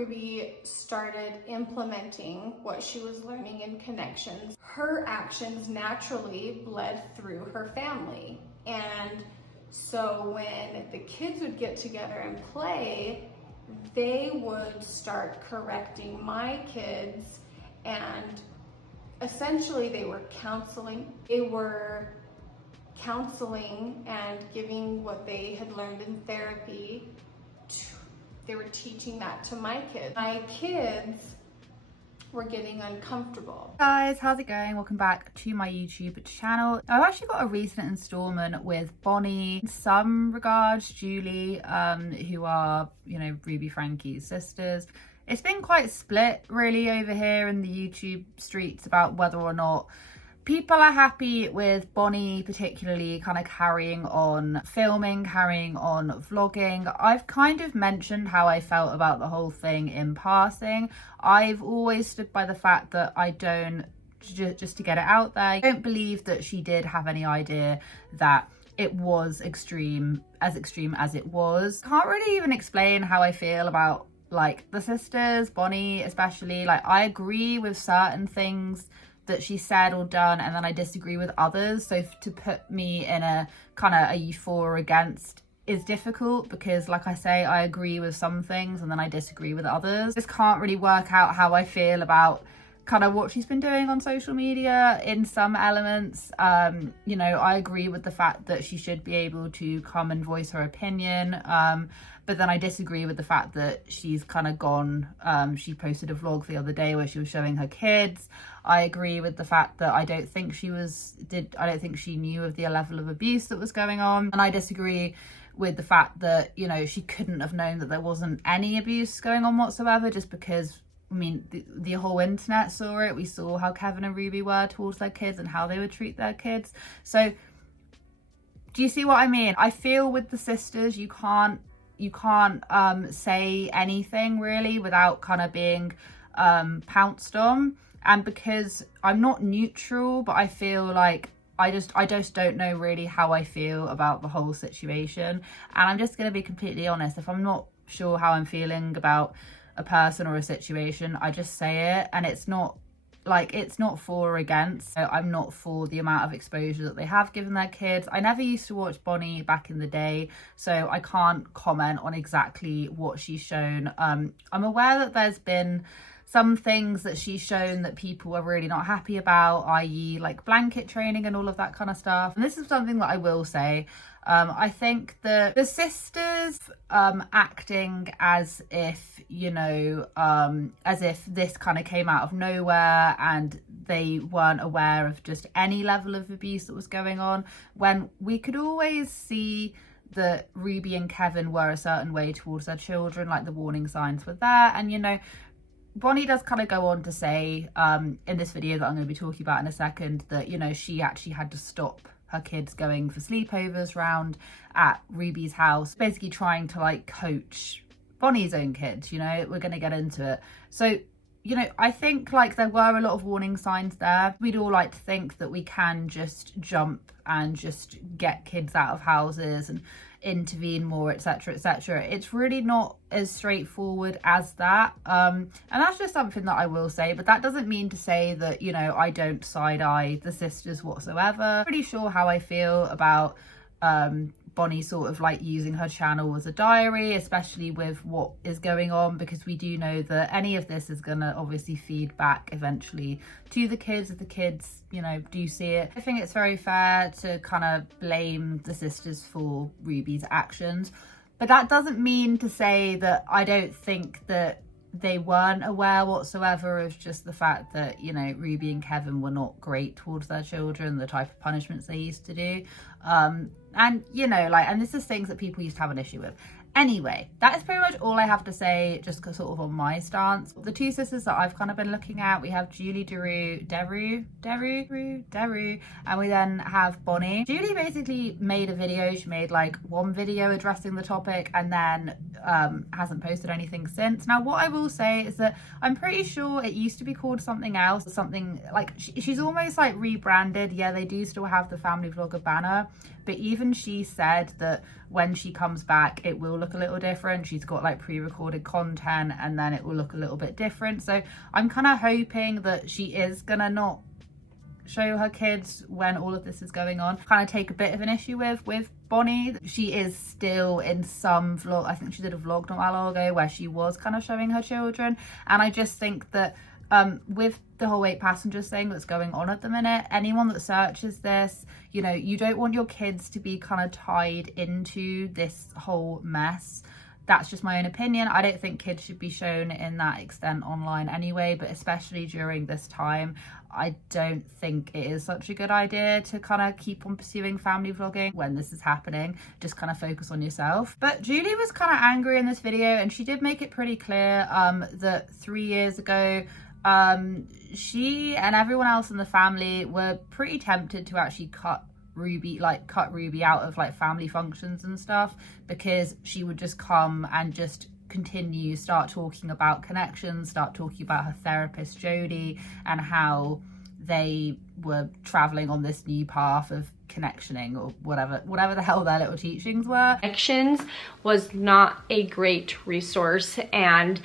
Ruby started implementing what she was learning in Connections, her actions naturally bled through her family. And so when the kids would get together and play, they would start correcting my kids, and essentially they were counseling. They were counseling and giving what they had learned in therapy. They were teaching that to my kids. My kids were getting uncomfortable. Guys, how's it going? Welcome back to my YouTube channel. I've actually got a recent installment with Bonnie, in some regards Julie, who are, you know, Ruby Franke's sisters. It's been quite split really over here in the YouTube streets about whether or not people are happy with Bonnie particularly kind of carrying on filming, carrying on vlogging. I've kind of mentioned how I felt about the whole thing in passing. I've always stood by the fact that I don't, just to get it out there, I don't believe that she did have any idea that it was extreme as it was. Can't really even explain how I feel about like the sisters, Bonnie especially. Like, I agree with certain things that she said or done, and then I disagree with others. So to put me in a kind of a you for or against is difficult, because like I say, I agree with some things and then I disagree with others. Just can't really work out how I feel about kind of what she's been doing on social media in some elements. You know, I agree with the fact that she should be able to come and voice her opinion, but then I disagree with the fact that she's kind of gone, she posted a vlog the other day where she was showing her kids. I agree with the fact that I don't think she knew of the level of abuse that was going on, and I disagree with the fact that, you know, she couldn't have known that there wasn't any abuse going on whatsoever, just because, I mean, the whole internet saw it. We saw how Kevin and Ruby were towards their kids and how they would treat their kids. So do you see what I mean? I feel with the sisters, you can't say anything really without kind of being pounced on. And because I'm not neutral, but I feel like I just don't know really how I feel about the whole situation. And I'm just going to be completely honest. If I'm not sure how I'm feeling about a person or a situation, I just say it. And it's not like, it's not for or against. I'm not for the amount of exposure that they have given their kids. I never used to watch Bonnie back in the day, so I can't comment on exactly what she's shown. I'm aware that there's been some things that she's shown that people are really not happy about, i.e. like blanket training and all of that kind of stuff. And this is something that I will say. I think that the sisters acting as if, you know, as if this kind of came out of nowhere and they weren't aware of just any level of abuse that was going on, when we could always see that Ruby and Kevin were a certain way towards their children, like the warning signs were there. And, you know, Bonnie does kind of go on to say in this video that I'm going to be talking about in a second that, you know, she actually had to stop her kids going for sleepovers round at Ruby's house, basically trying to like coach Bonnie's own kids. You know, we're going to get into it. So, you know, I think like there were a lot of warning signs there. We'd all like to think that we can just jump and just get kids out of houses and intervene more, etc, etc. It's really not as straightforward as that, and that's just something that I will say. But that doesn't mean to say that, you know, I don't side-eye the sisters whatsoever. Pretty sure how I feel about Bonnie sort of like using her channel as a diary, especially with what is going on, because we do know that any of this is gonna obviously feed back eventually to the kids if the kids, you know, do see it. I think it's very fair to kind of blame the sisters for Ruby's actions, but that doesn't mean to say that I don't think that they weren't aware whatsoever of just the fact that, you know, Ruby and Kevin were not great towards their children, the type of punishments they used to do. And, you know, like, and this is things that people used to have an issue with. Anyway, that is pretty much all I have to say, just sort of on my stance. The two sisters that I've kind of been looking at, we have Julie Deru, and we then have Bonnie. Julie basically made a video. She made like one video addressing the topic and then hasn't posted anything since. Now, what I will say is that I'm pretty sure it used to be called something else, something like, she's almost like rebranded. Yeah, they do still have the family vlogger banner, but even she said that when she comes back, it will look a little different. She's got like pre-recorded content, and then it will look a little bit different. So I'm kind of hoping that she is gonna not show her kids when all of this is going on. Kind of take a bit of an issue with Bonnie. She is still in some vlog, I think she did a vlog not that long ago where she was kind of showing her children, and I just think that with the whole 8 passengers thing that's going on at the minute, anyone that searches this, you know, you don't want your kids to be kind of tied into this whole mess. That's just my own opinion. I don't think kids should be shown in that extent online anyway, but especially during this time, I don't think it is such a good idea to kind of keep on pursuing family vlogging when this is happening. Just kind of focus on yourself. But Julie was kind of angry in this video, and she did make it pretty clear that 3 years ago, she and everyone else in the family were pretty tempted to actually cut Ruby out of like family functions and stuff, because she would just come and just start talking about connections, start talking about her therapist Jodie, and how they were traveling on this new path of connectioning, or whatever the hell their little teachings were. Connections was not a great resource, and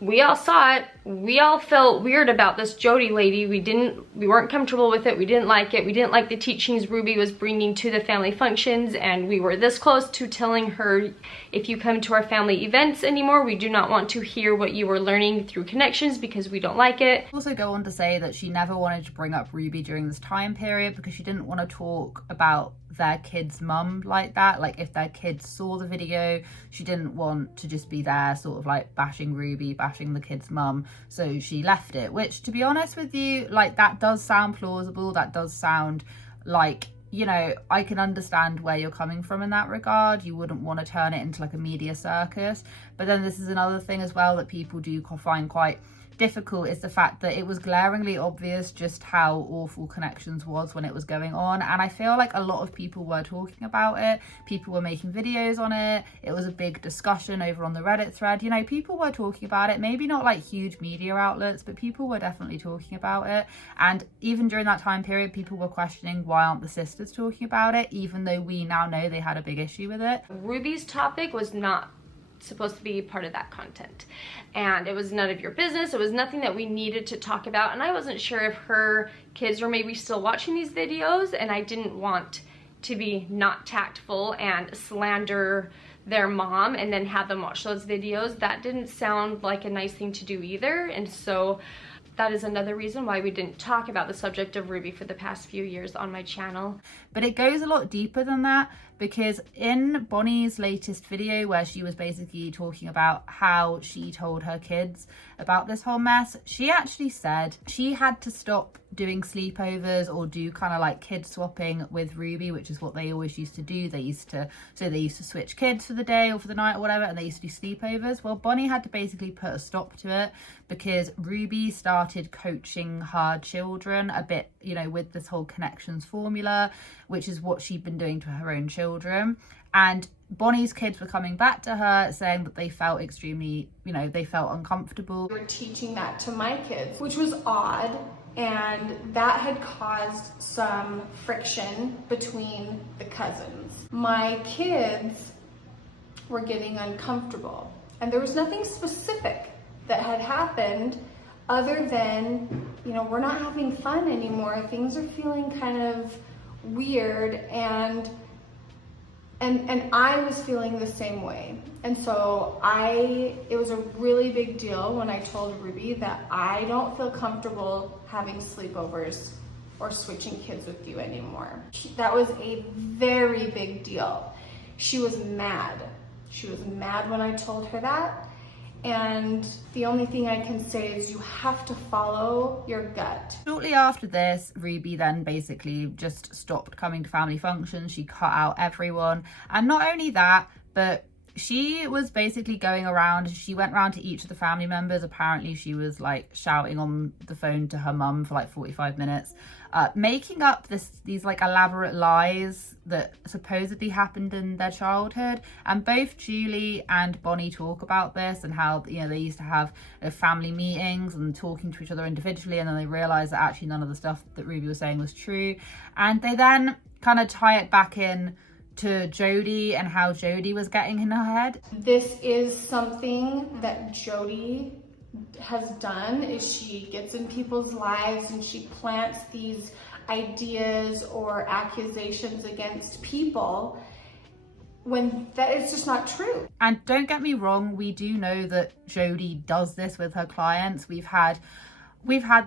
we all saw it. We all felt weird about this Jodie lady. We weren't comfortable with it. We didn't like it. We didn't like the teachings Ruby was bringing to the family functions, and we were this close to telling her, if you come to our family events anymore, we do not want to hear what you were learning through connections, because we don't like it. Also go on to say that she never wanted to bring up Ruby during this time period because she didn't want to talk about their kid's mum like that. Like, if their kids saw the video, she didn't want to just be there sort of like bashing Ruby, bashing the kid's mum, so she left it. Which, to be honest with you, like, that does sound plausible. That does sound like, you know, I can understand where you're coming from in that regard. You wouldn't want to turn it into like a media circus. But then this is another thing as well that people do find quite difficult, is the fact that it was glaringly obvious just how awful Connections was when it was going on, and I feel like a lot of people were talking about it. People were making videos on it. It was a big discussion over on the Reddit thread. You know, people were talking about it, maybe not like huge media outlets, but people were definitely talking about it. And even during that time period, people were questioning, why aren't the sisters talking about it, even though we now know they had a big issue with it. Ruby's topic was not supposed to be part of that content, and it was none of your business. It was nothing that we needed to talk about, and I wasn't sure if her kids were maybe still watching these videos, and I didn't want to be not tactful and slander their mom and then have them watch those videos. That didn't sound like a nice thing to do either, and so that is another reason why we didn't talk about the subject of Ruby for the past few years on my channel. But it goes a lot deeper than that, because in Bonnie's latest video, where she was basically talking about how she told her kids about this whole mess, she actually said she had to stop doing sleepovers or do kind of like kid swapping with Ruby, which is what they always used to do. They used to switch kids for the day or for the night or whatever, and they used to do sleepovers. Well, Bonnie had to basically put a stop to it because Ruby started coaching her children a bit, you know, with this whole Connections formula, which is what she'd been doing to her own children. And Bonnie's kids were coming back to her saying that they felt extremely, you know, they felt uncomfortable. We were teaching that to my kids, which was odd, and that had caused some friction between the cousins. My kids were getting uncomfortable, and there was nothing specific that had happened other than, you know, we're not having fun anymore. Things are feeling kind of weird, and I was feeling the same way. And so it was a really big deal when I told Ruby that I don't feel comfortable having sleepovers or switching kids with you anymore. That was a very big deal. She was mad. She was mad when I told her that. And the only thing I can say is you have to follow your gut. Shortly after this, Ruby then basically just stopped coming to family functions. She cut out everyone. And not only that, but she was basically going around. She went around to each of the family members. Apparently she was like shouting on the phone to her mum for like 45 minutes, making up these like elaborate lies that supposedly happened in their childhood. And both Julie and Bonnie talk about this and how, you know, they used to have family meetings and talking to each other individually, and then they realized that actually none of the stuff that Ruby was saying was true. And they then kind of tie it back in to Jodie and how Jodie was getting in her head. This is something that Jodie has done, is she gets in people's lives and she plants these ideas or accusations against people when that is just not true. And don't get me wrong, we do know that Jodie does this with her clients. We've had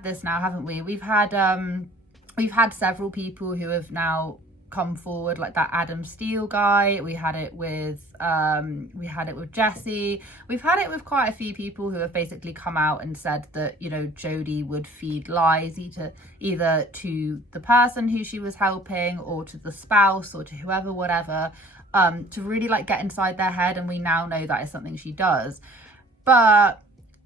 this now, haven't we? We've had several people who have now come forward, like that Adam Steele guy. We had it with Jessie. We've had it with quite a few people who have basically come out and said that, you know, Jodie would feed lies either to the person who she was helping or to the spouse or to whoever, whatever, to really like get inside their head. And we now know that is something she does. But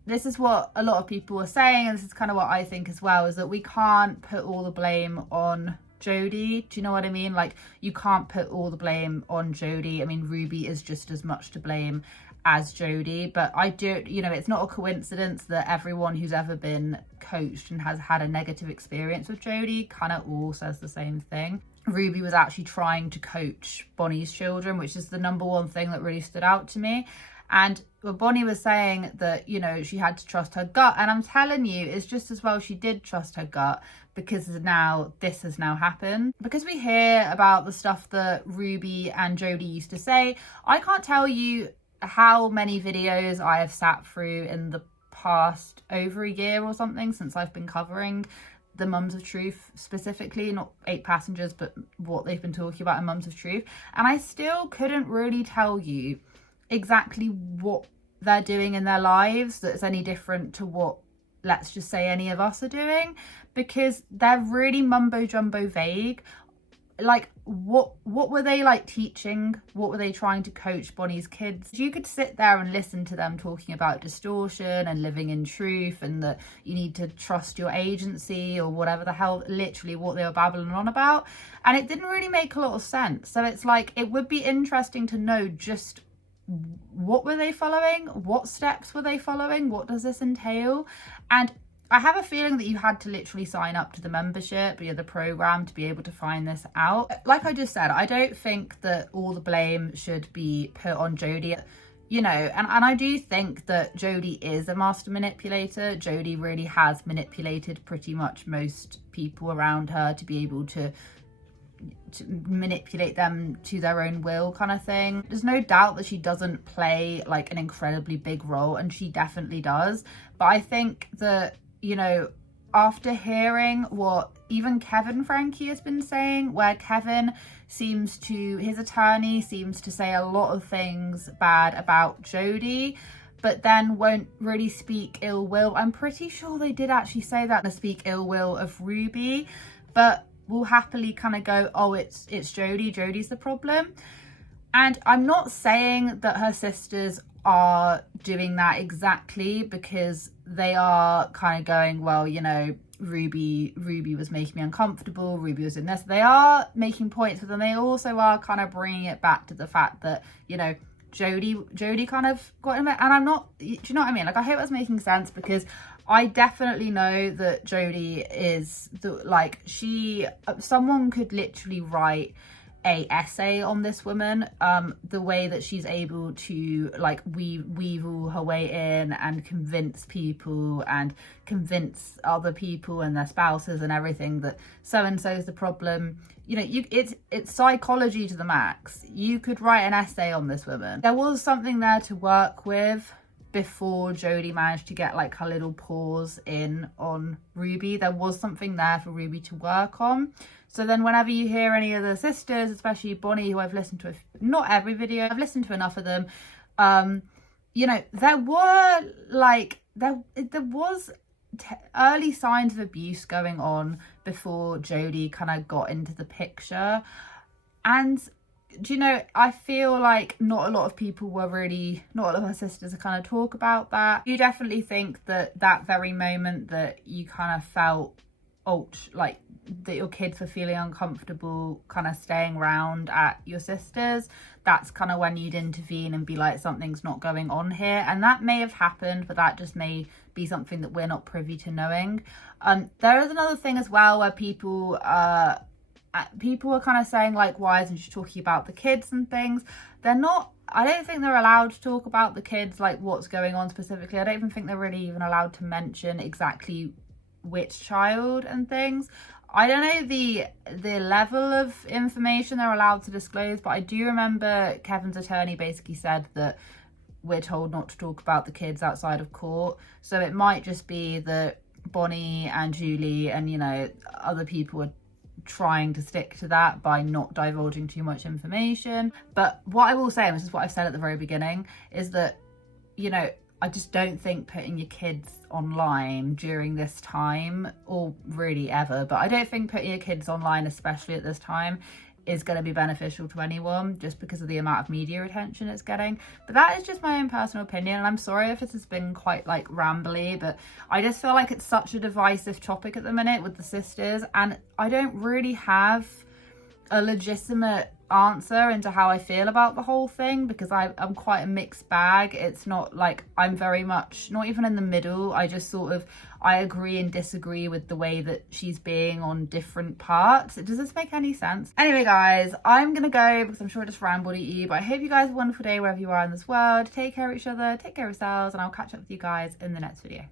this is what a lot of people are saying, and this is kind of what I think as well, is that we can't put all the blame on Jodie. Do you know what I mean? Like, you can't put all the blame on Jodie. I mean, Ruby is just as much to blame as Jodie, but I do, you know, it's not a coincidence that everyone who's ever been coached and has had a negative experience with Jodie kind of all says the same thing. Ruby was actually trying to coach Bonnie's children, which is the number one thing that really stood out to me. And Bonnie was saying that, you know, she had to trust her gut. And I'm telling you, it's just as well she did trust her gut, because now this has now happened. Because we hear about the stuff that Ruby and Jodie used to say, I can't tell you how many videos I have sat through in the past over a year or something since I've been covering the Mums of Truth, specifically, not 8 Passengers, but what they've been talking about in Mums of Truth. And I still couldn't really tell you exactly what they're doing in their lives that's any different to what, let's just say, any of us are doing, because they're really mumbo jumbo vague. Like, what were they like teaching? What were they trying to coach Bonnie's kids? You could sit there and listen to them talking about distortion and living in truth, and that you need to trust your agency or whatever the hell, literally what they were babbling on about, and it didn't really make a lot of sense. So it's like, it would be interesting to know just what were they following? What steps were they following? What does this entail? And I have a feeling that you had to literally sign up to the membership, the program, to be able to find this out. Like I just said, I don't think that all the blame should be put on Jodie, you know, and I do think that Jodie is a master manipulator. Jodie really has manipulated pretty much most people around her to be able to manipulate them to their own will, kind of thing. There's no doubt that she doesn't play like an incredibly big role, and she definitely does. But I think that, you know, after hearing what even Kevin Franke has been saying, where Kevin his attorney seems to say a lot of things bad about Jodie, but then won't really speak ill will. I'm pretty sure they did actually say that, to speak ill will of Ruby, but will happily kind of go, oh, it's Jodie's the problem. And I'm not saying that her sisters are doing that exactly, because they are kind of going, well, you know, Ruby was making me uncomfortable, Ruby was in this. They are making points, but then they also are kind of bringing it back to the fact that, you know, Jodie kind of got in it. And I'm not, do you know what I mean? Like, I hope that's making sense, because I definitely know that Jodie is someone could literally write a essay on this woman, the way that she's able to like weevil her way in and convince people and convince other people and their spouses and everything that so and so is the problem. You know, it's psychology to the max. You could write an essay on this woman. There was something there to work with before Jodie managed to get like her little paws in on Ruby. There was something there for Ruby to work on. So then whenever you hear any of the sisters, especially Bonnie, who I've listened to, not every video, I've listened to enough of them, you know, there was early signs of abuse going on before Jodie kind of got into the picture. And do you know, I feel like not a lot of her sisters are kind of talk about that. You definitely think that very moment that you kind of felt like that your kids were feeling uncomfortable kind of staying around at your sister's, that's kind of when you'd intervene and be like, something's not going on here. And that may have happened, but that just may be something that we're not privy to knowing. There is another thing as well where people people are kind of saying like, why isn't she talking about the kids and things? They're not, I don't think they're allowed to talk about the kids, like what's going on specifically. I don't even think they're really even allowed to mention exactly which child and things. I don't know the level of information they're allowed to disclose, but I do remember Kevin's attorney basically said that we're told not to talk about the kids outside of court. So it might just be that Bonnie and Julie and, you know, other people are trying to stick to that by not divulging too much information. But what I will say, and this is what I've said at the very beginning, is that, you know, I just don't think putting your kids online during this time, or really ever, but I don't think putting your kids online, especially at this time, is going to be beneficial to anyone, just because of the amount of media attention it's getting. But that is just my own personal opinion, and I'm sorry if this has been quite like rambly, but I just feel like it's such a divisive topic at the minute with the sisters, and I don't really have a legitimate answer into how I feel about the whole thing, because I'm quite a mixed bag. It's not like I'm very much not even in the middle. I just sort of, I agree and disagree with the way that she's being on different parts. Does this make any sense? Anyway guys, I'm gonna go because I'm sure I just rambled at you, but I hope you guys have a wonderful day wherever you are in this world. Take care of each other, take care of yourselves, and I'll catch up with you guys in the next video.